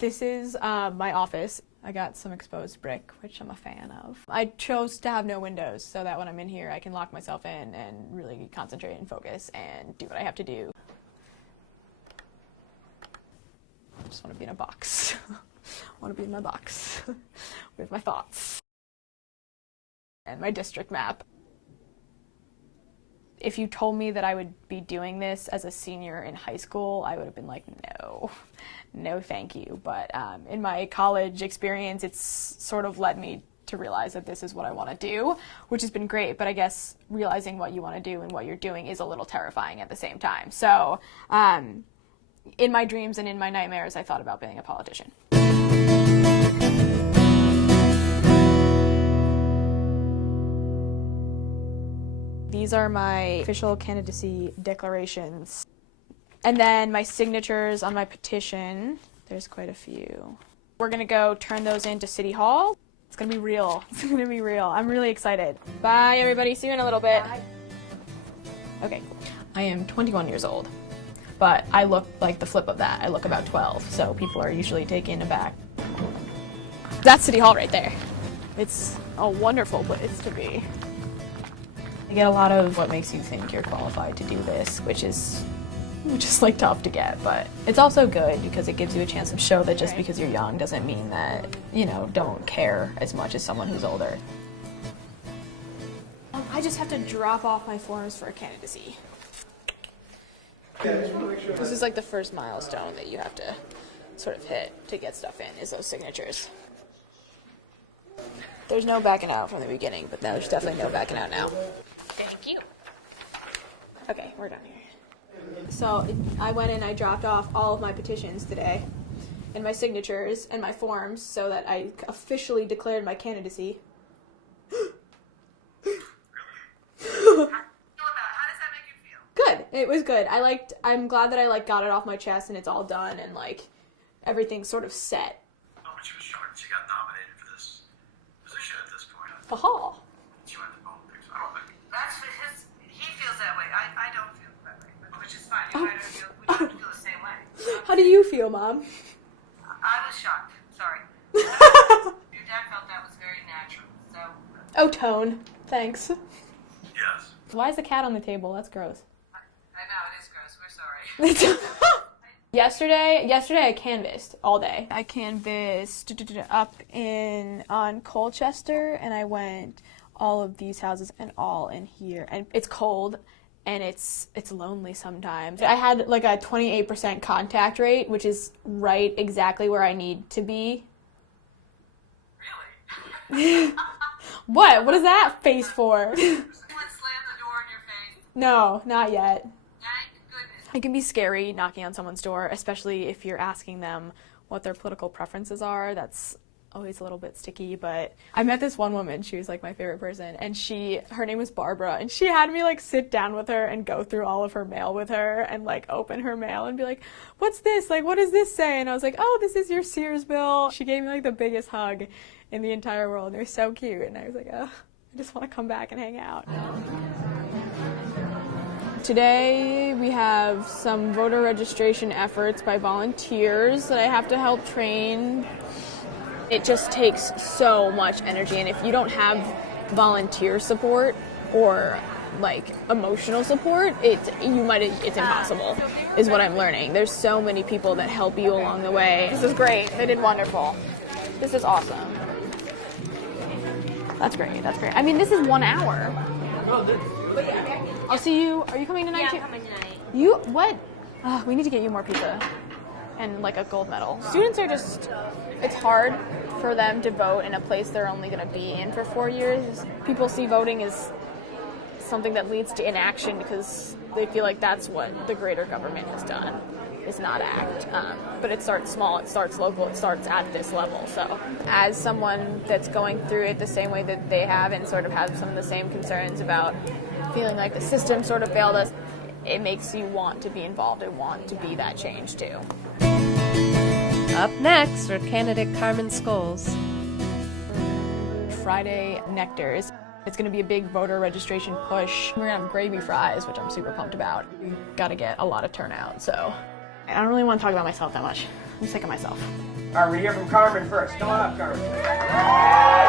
This is my office. I got some exposed brick, which I'm a fan of. I chose to have no windows so that when I'm in here I can lock myself in and really concentrate and focus and do what I have to do. I just want to be in a box. I want to be in my box with my thoughts. And my district map. If you told me that I would be doing this as a senior in high school, I would have been like, no thank you. But in my college experience, it's sort of led me to realize that this is what I want to do, which has been great. But I guess realizing what you want to do and what you're doing is a little terrifying at the same time. So in my dreams and in my nightmares, I thought about being a politician. These are my official candidacy declarations. And then my signatures on my petition. There's quite a few. We're gonna go turn those into City Hall. It's gonna be real. It's gonna be real. I'm really excited. Bye, everybody. See you in a little bit. Bye. Okay, cool. I am 21 years old, but I look like the flip of that. I look about 12, so people are usually taken aback. That's City Hall right there. It's a wonderful place to be. I get a lot of what makes you think you're qualified to do this, which is like tough to get, but it's also good because it gives you a chance to show that just because you're young doesn't mean that, you know, don't care as much as someone who's older. I just have to drop off my forms for a candidacy. This is like the first milestone that you have to sort of hit to get stuff in, is those signatures. There's no backing out from the beginning, but there's definitely no backing out now. Thank you. Okay, we're done here. So I went and I dropped off all of my petitions today and my signatures and my forms so that I officially declared my candidacy. How does that make you feel? Good. It was good. I'm glad that I got it off my chest and it's all done and everything's sort of set. Oh, but she was shocked she got nominated for this position at this point. Aha. She went to politics. I don't think. That's because he feels that way. I don't feel that way, which is fine. We don't feel the same way. How do you feel, Mom? I was shocked. Sorry. Your dad felt that was very natural. So. Oh, tone. Thanks. Yes. Why is the cat on the table? That's gross. I know, it is gross. We're sorry. Yesterday I canvassed all day. I canvassed up on Colchester, and I went all of these houses and all in here. And it's cold, and it's lonely sometimes. I had like a 28% contact rate, which is right exactly where I need to be. Really? What? What is that face for? Someone slammed the door in your face? No, not yet. Thank goodness. It can be scary knocking on someone's door, especially if you're asking them what their political preferences are. That's always a little bit sticky, but I met this one woman. She was like my favorite person, and her name was Barbara, and she had me sit down with her and go through all of her mail with her and open her mail and be like, what's this? What does this say? And I was like, oh, this is your Sears bill. She gave me the biggest hug in the entire world, and it was so cute, and I was like, oh, I just want to come back and hang out. Today we have some voter registration efforts by volunteers that I have to help train. It just takes so much energy, and if you don't have volunteer support or emotional support, it's impossible, is what I'm learning. There's so many people that help you along the way. This is great. They did wonderful. This is awesome. That's great. That's great. I mean, this is 1 hour. I'll see you. Are you coming tonight too? Yeah, I'm coming tonight. You what? We need to get you more pizza and a gold medal. Students are it's hard for them to vote in a place they're only going to be in for 4 years. People see voting as something that leads to inaction because they feel like that's what the greater government has done, is not act. But it starts small, it starts local, it starts at this level. So as someone that's going through it the same way that they have and sort of have some of the same concerns about feeling like the system sort of failed us, it makes you want to be involved and want to be that change too. Up next are candidate Carmen Scoles. Friday nectars. It's going to be a big voter registration push. We're going to have gravy fries, which I'm super pumped about. We've got to get a lot of turnout, so. I don't really want to talk about myself that much. I'm sick of myself. All right, we hear from Carmen first. Come on up, Carmen.